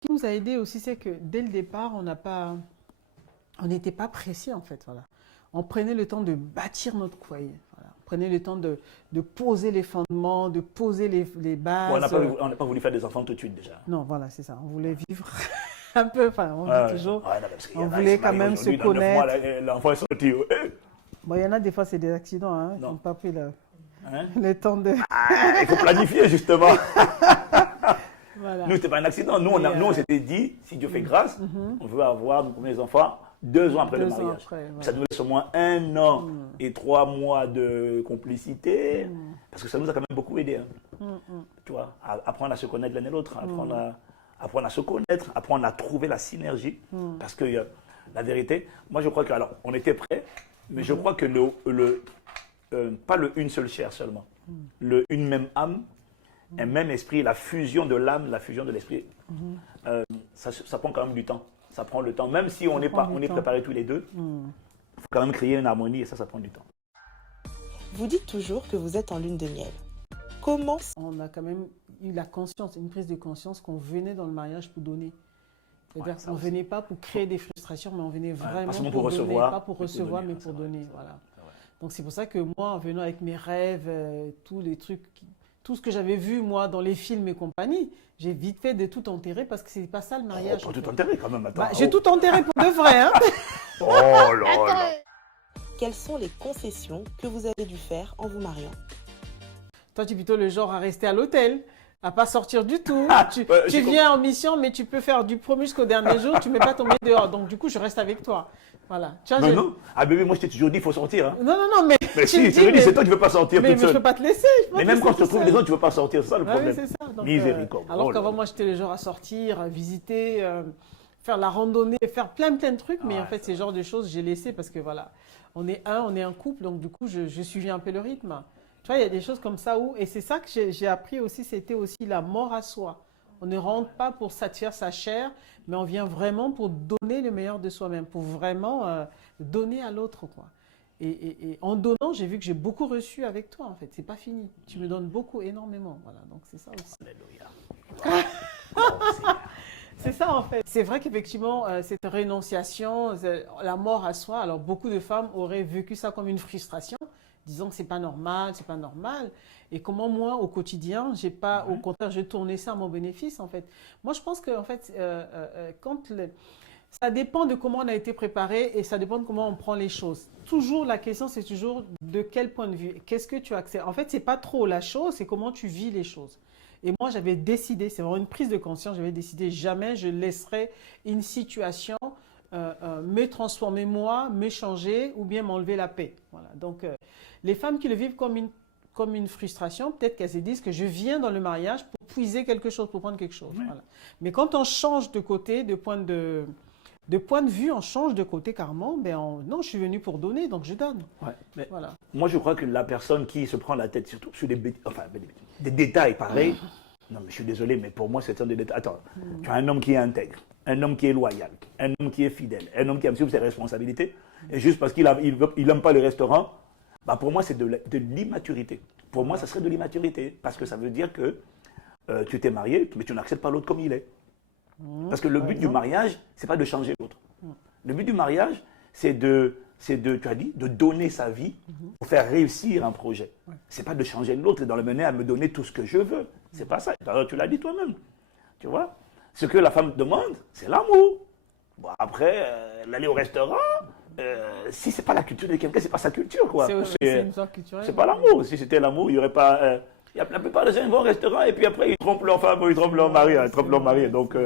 qui nous a aidé aussi, c'est que dès le départ, on n'était pas pressé en fait. Voilà. On prenait le temps de bâtir notre foyer. Voilà. On prenait le temps de poser les fondements, de poser les Bon, bases. on n'a pas voulu faire des enfants tout de suite déjà. Non, voilà, c'est ça. On voulait vivre un peu, enfin, on Ouais, dit toujours, ouais, non, parce qu'il y on en a, ils voulait se quand marient même se aujourd'hui, dans 9 mois, connaître. l'enfant est sorti. Bon, il y en a des fois, c'est des accidents, hein, qui Non. n'ont pas pris Hein? le temps de... Ah, il faut planifier justement. Voilà. Nous, c'était pas un accident. Nous, Et, nous, on s'était dit, si Dieu fait grâce, on veut avoir nos premiers enfants 2 ans après le 2 ans mariage. après, Ça nous laisse au moins 1 an et 3 mois de complicité, parce que ça nous a quand même beaucoup aidé. Hein. Tu vois, apprendre à se connaître l'un et l'autre, apprendre à se connaître, apprendre à trouver la synergie, parce que la vérité, moi je crois que, alors, on était prêts, mais je crois que pas le une seule chair seulement, une même âme, un même esprit, la fusion de l'âme, la fusion de l'esprit, ça prend quand même du temps. Ça prend le temps, même si on est préparés tous les deux, il faut quand même créer une harmonie et ça prend du temps. Vous dites toujours que vous êtes en lune de miel. Comment? On a quand même eu la conscience, une prise de conscience qu'on venait dans le mariage pour donner. C'est-à-dire qu'on ne venait pas pour créer des frustrations, mais on venait vraiment pour pour donner, recevoir, pas pour recevoir, mais pour donner. Voilà. Donc c'est pour ça que moi, en venant avec mes rêves, tous les trucs, tout ce que j'avais vu moi dans les films et compagnie, j'ai vite fait de tout enterrer parce que c'est pas ça le mariage. Oh, tout enterré quand même, attends. Bah, j'ai tout enterré pour de vrai. Hein. Oh là là. Quelles sont les concessions que vous avez dû faire en vous mariant? Toi, tu es plutôt le genre à rester à l'hôtel, à pas sortir du tout. Tu viens en mission, mais tu peux faire du premier jusqu'au dernier jour, tu ne mets pas tomber dehors. Donc, du coup, je reste avec toi. Voilà. Tu vois, Non. Ah bébé, moi je t'ai toujours dit, il faut sortir. Hein. Non, mais. Mais si, tu me dis, c'est toi qui ne veux pas sortir mais toute je ne seule. peux pas te laisser. Mais même quand je te trouve les autres, tu ne veux pas sortir, c'est ça le problème. Oui, c'est ça. Donc, Miséricorde. alors qu'avant, moi, j'étais le genre à sortir, à visiter, faire la randonnée, faire plein de trucs. Mais en fait, ces genres de choses, j'ai laissé parce que voilà, on est un couple. Donc, du coup, je suivais un peu le rythme. Tu vois, il y a des choses comme ça où. Et c'est ça que j'ai appris aussi, c'était aussi la mort à soi. On ne rentre pas pour satisfaire sa chair, mais on vient vraiment pour donner le meilleur de soi-même, pour vraiment donner à l'autre, quoi. Et en donnant, j'ai vu que j'ai beaucoup reçu avec toi, en fait. C'est pas fini. Tu me donnes beaucoup, énormément. Voilà, donc c'est ça aussi. Alléluia. C'est ça, en fait. C'est vrai qu'effectivement, cette rénonciation, la mort à soi, alors beaucoup de femmes auraient vécu ça comme une frustration, disant que c'est pas normal, c'est pas normal. Et comment moi, au quotidien, j'ai pas, au contraire, j'ai tourné ça à mon bénéfice, en fait. Moi, je pense que, en fait, ça dépend de comment on a été préparé et ça dépend de comment on prend les choses. Toujours, la question, c'est toujours de quel point de vue, qu'est-ce que tu acceptes. En fait, c'est pas trop la chose, c'est comment tu vis les choses. Et moi, j'avais décidé, c'est vraiment une prise de conscience, j'avais décidé jamais je laisserai une situation me transformer moi, me changer ou bien m'enlever la paix. Voilà. Donc, les femmes qui le vivent comme une frustration, peut-être qu'elles se disent que je viens dans le mariage pour puiser quelque chose, pour prendre quelque chose. Voilà. Mais quand on change de côté, de point de vue, on change de côté carrément, non, je suis venu pour donner, donc je donne. Ouais, mais voilà. Moi, je crois que la personne qui se prend la tête, surtout sur des détails pareils, non, mais je suis désolé, mais pour moi, c'est un des détails. Attends, tu as un homme qui est intègre, un homme qui est loyal, un homme qui est fidèle, un homme qui assume ses responsabilités, et juste parce qu'il n'aime pas le restaurant, bah pour moi, c'est de l'immaturité. Pour moi, ça serait de l'immaturité, parce que ça veut dire que tu t'es marié, mais tu n'acceptes pas l'autre comme il est. Parce que le but du mariage, c'est pas de changer l'autre. Le but du mariage, c'est tu as dit, de donner sa vie pour faire réussir un projet. C'est pas de changer l'autre et de le mener à me donner tout ce que je veux. C'est pas ça. Alors, tu l'as dit toi-même. Tu vois? Ce que la femme demande, c'est l'amour. Bon, après, l'aller au restaurant, si c'est pas la culture de quelqu'un, c'est pas sa culture, quoi. C'est une sorte culturelle. C'est pas l'amour. Si c'était l'amour, il y aurait pas. La plupart des gens vont au restaurant et puis après ils trompent leur femme ou ils trompent leur mari. Ils trompent leur mari. Donc,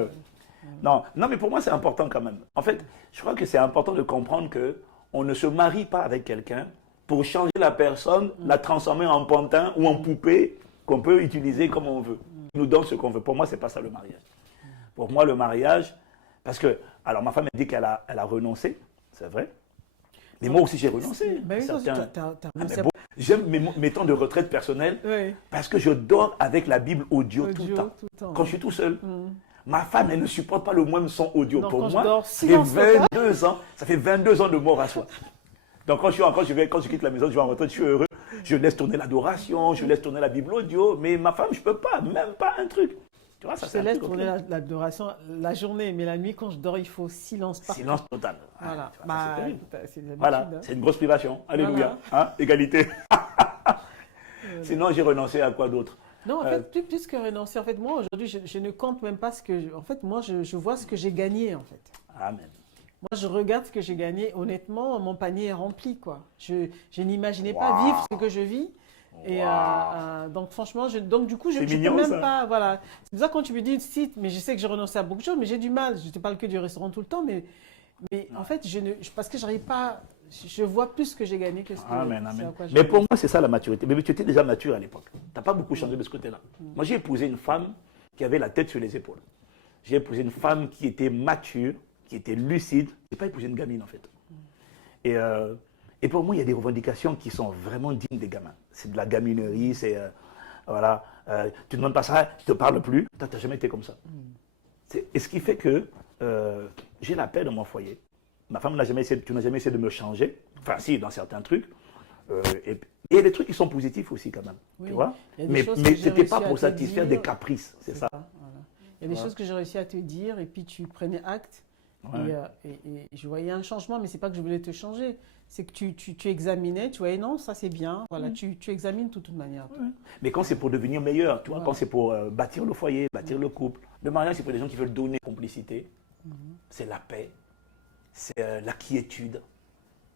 non, mais pour moi c'est important quand même. En fait, je crois que c'est important de comprendre qu'on ne se marie pas avec quelqu'un pour changer la personne, la transformer en pantin ou en poupée qu'on peut utiliser comme on veut. Il nous donne ce qu'on veut. Pour moi, c'est pas ça le mariage. Pour moi, le mariage, parce que, alors ma femme a dit qu'elle a renoncé, c'est vrai. Mais moi aussi j'ai renoncé. Mais oui, J'aime mes temps de retraite personnelle parce que je dors avec la Bible audio tout le temps. Quand je suis tout seul. Ma femme, elle ne supporte pas le moindre son audio. Non, pour moi, ça fait 22 ans de mort à soi. Donc quand je quitte la maison, je vais en retraite, je suis heureux. Je laisse tourner l'adoration, je laisse tourner la Bible audio. Mais ma femme, je ne peux pas, même pas un truc. Tu vois, ça, Je te c'est un laisse truc tourner auquel- l'adoration la journée, mais la nuit, quand je dors, il faut silence partout. Silence total. Voilà. Tu vois, ça, c'est terrible. C'est l'habitude, Voilà, hein. c'est une grosse privation. Alléluia. Voilà. Hein, égalité. Sinon, j'ai renoncé à quoi d'autre? Non, en fait, plus que renoncer, en fait, moi, aujourd'hui, je ne compte même pas ce que... En fait, moi, je vois ce que j'ai gagné, en fait. Amen. Moi, je regarde ce que j'ai gagné. Honnêtement, mon panier est rempli, quoi. Je n'imaginais pas Waouh. vivre ce que je vis. Et donc, franchement, donc du coup, je C'est ne peux mignon, même ça. pas... Voilà. C'est pour ça quand tu me dis, si, mais je sais que j'ai renoncé à beaucoup de choses, mais j'ai du mal. Je ne te parle que du restaurant tout le temps, mais en fait, parce que je n'arrive pas... Je vois plus ce que j'ai gagné que ce que... Amen, ce amen. à quoi j'ai Mais pour gagné. moi, c'est ça la maturité. Mais tu étais déjà mature à l'époque. Tu n'as pas beaucoup changé de ce côté-là. Moi, j'ai épousé une femme qui avait la tête sur les épaules. J'ai épousé une femme qui était mature, qui était lucide. Je n'ai pas épousé une gamine, en fait. Et pour moi, il y a des revendications qui sont vraiment dignes des gamins. C'est de la gaminerie, c'est... voilà, tu ne demandes pas ça, je ne te parle plus. Tu n'as jamais été comme ça. Et ce qui fait que j'ai la paix dans mon foyer. Ma femme n'a jamais essayé, tu n'as jamais essayé de me changer. Enfin, si, dans certains trucs. Et il y a des trucs qui sont positifs aussi, quand même. Oui, Tu vois? il y a des Mais choses que j'ai ce n'était pas réussi à pour te satisfaire dire. des caprices, c'est ça. Voilà. Il y a des Ouais. choses que j'ai réussi à te dire et puis tu prenais acte. Ouais. Et je voyais un changement, mais ce n'est pas que je voulais te changer. C'est que tu examinais, tu voyais non, ça c'est bien. Voilà, tu examines de toute manière. Ouais. Mais quand c'est pour devenir meilleur, tu vois, Voilà. quand c'est pour bâtir le foyer, bâtir le couple, le mariage, c'est pour les gens qui veulent donner complicité, c'est la paix, c'est la quiétude.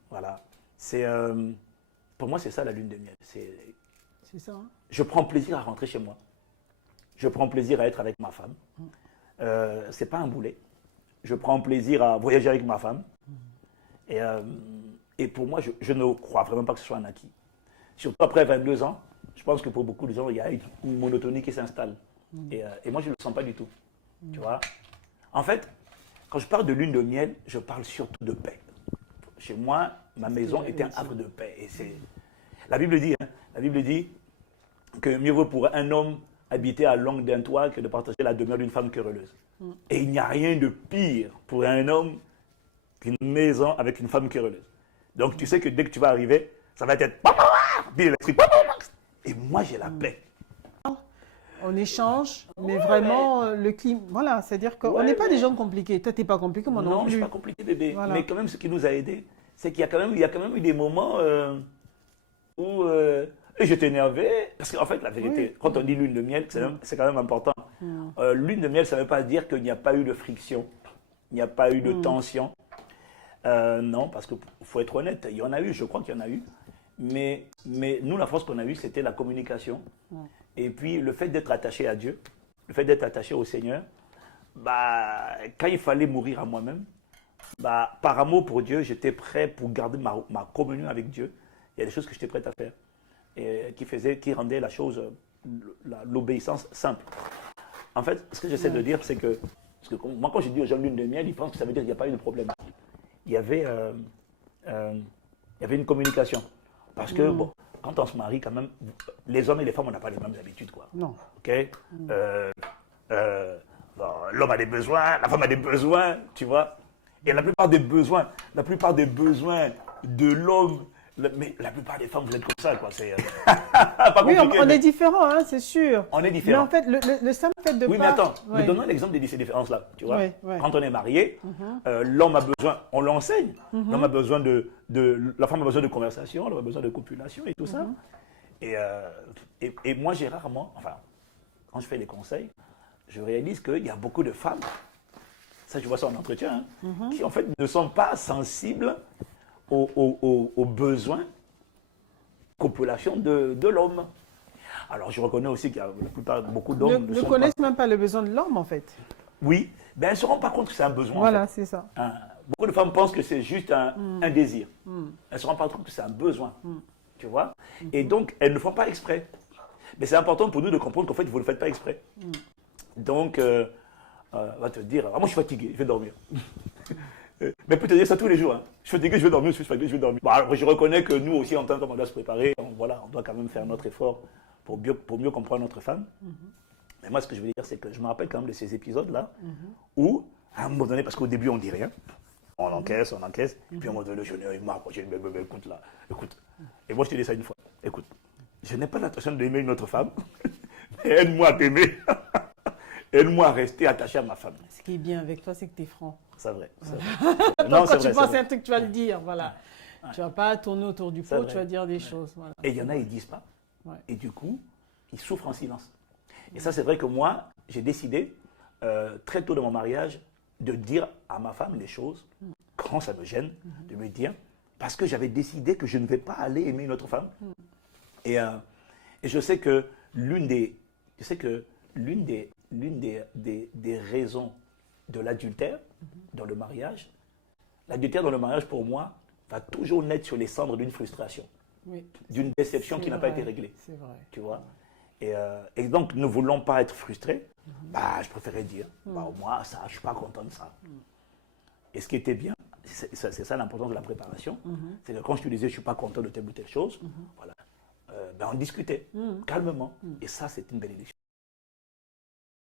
Voilà. Pour moi, c'est ça la lune de miel. C'est ça. Hein? Je prends plaisir à rentrer chez moi. Je prends plaisir à être avec ma femme. C'est pas un boulet. Je prends plaisir à voyager avec ma femme. Et pour moi, je ne crois vraiment pas que ce soit un acquis. Surtout après 22 ans, je pense que pour beaucoup de gens, il y a une monotonie qui s'installe. Et moi, je ne le sens pas du tout. Tu vois? En fait, quand je parle de lune de miel, je parle surtout de paix. Chez moi, ma maison était un havre de paix. Et la Bible dit, hein, la Bible dit que mieux vaut pour un homme habiter à l'angle d'un toit que de partager la demeure d'une femme querelleuse. Et il n'y a rien de pire pour un homme qu'une maison avec une femme querelleuse. Donc tu sais que dès que tu vas arriver, ça va être puis l'électrique. Et moi j'ai la paix. On échange, mais vraiment le climat. Voilà, c'est-à-dire qu'on n'est pas des gens compliqués. Toi, tu n'es pas compliqué, moi non Non, je ne plus. suis pas compliqué, bébé. Voilà. Mais quand même, ce qui nous a aidés, c'est qu'il y a quand même eu des moments où je t'énervais. Parce qu'en fait, la vérité, quand on dit lune de miel, c'est quand même important. Lune de miel, ça ne veut pas dire qu'il n'y a pas eu de friction, il n'y a pas eu de tension. Non, parce qu'il faut être honnête, il y en a eu, je crois qu'il y en a eu. Mais nous, la force qu'on a eue, c'était la communication. Et puis, le fait d'être attaché à Dieu, le fait d'être attaché au Seigneur, quand il fallait mourir à moi-même, par amour pour Dieu, j'étais prêt pour garder ma communion avec Dieu. Il y a des choses que j'étais prêt à faire et qui rendaient la chose, l'obéissance simple. En fait, ce que j'essaie de dire, c'est que, parce que moi, quand je dis aux gens lune de miel, ils pensent que ça veut dire qu'il n'y a pas eu de problème. Il y avait une communication. Parce que, bon, quand on se marie, quand même, les hommes et les femmes, on n'a pas les mêmes habitudes, quoi. Non. OK? L'homme a des besoins, la femme a des besoins, tu vois. Et la plupart des besoins de l'homme, mais la plupart des femmes, vous êtes comme ça, quoi. C'est pas Oui, compliqué. on est différents, hein, c'est sûr. On est Mais différents. en fait, le simple fait de Oui, pas... mais attends, Ouais. mais donnons l'exemple de ces différences-là, tu vois. Ouais, ouais. Quand on est marié, l'homme a besoin, on l'enseigne, l'homme a besoin la femme a besoin de conversation, l'homme a besoin de copulation et tout ça. Et moi, j'ai rarement, enfin, quand je fais des conseils, je réalise qu'il y a beaucoup de femmes, ça je vois ça en entretien, qui en fait ne sont pas sensibles aux besoins copulation de l'homme. Alors je reconnais aussi qu'il y a la plupart, beaucoup d'hommes Ne connaissent même pas le besoin de l'homme, en fait. Oui, mais elles ne se rendent pas compte que c'est un besoin. Voilà, en fait. c'est ça. Beaucoup de femmes pensent que c'est juste un désir. Elles ne se rendent pas compte que c'est un besoin. Tu vois? Et donc, elles ne font pas exprès. Mais c'est important pour nous de comprendre qu'en fait, vous ne le faites pas exprès. Donc, on va te dire, moi je suis fatigué, je vais dormir. Mais peut te dire ça tous les jours. Hein. Je suis fatigué, je vais dormir, je suis fatigué, je vais dormir. Bon, alors, je reconnais que nous aussi, en tant qu'homme, on doit se préparer. On doit quand même faire notre effort pour mieux comprendre notre femme. Mais moi, ce que je veux dire, c'est que je me rappelle quand même de ces épisodes-là où, à un moment donné, parce qu'au début, on ne dit rien, on encaisse, et puis à un moment donné, je dis, écoute là, écoute. Et moi, je te dis ça une fois, écoute, je n'ai pas l'intention d'aimer une autre femme, mais aide-moi à t'aimer. Aide-moi à rester attaché à ma femme. Ce qui est bien avec toi, c'est que tu es franc. C'est vrai. Voilà. Vrai. Donc, quand c'est tu vrai, penses c'est à un vrai. truc, tu vas le dire. Voilà. Ouais. Tu vas pas tourner autour du C'est pot, vrai. tu vas dire des choses. Voilà. Et il y en a, ils ne disent pas. Ouais. Et du coup, ils souffrent en silence. Et ça, c'est vrai que moi, j'ai décidé, très tôt dans mon mariage, de dire à ma femme les choses, quand ça me gêne, de me dire, parce que j'avais décidé que je ne vais pas aller aimer une autre femme. Et je sais que l'une des raisons de l'adultère dans le mariage, pour moi, va toujours naître sur les cendres d'une frustration, Oui. d'une déception C'est qui n'a pas vrai. été réglée. C'est vrai. Tu vois. Et donc, ne voulant pas être frustré, bah, je préférais dire, bah, moi, ça, je ne suis pas content de ça. Et ce qui était bien, c'est ça l'importance de la préparation, c'est que quand je te disais, je ne suis pas content de telle ou telle chose, voilà, ben, on discutait calmement. Et ça, c'est une bénédiction.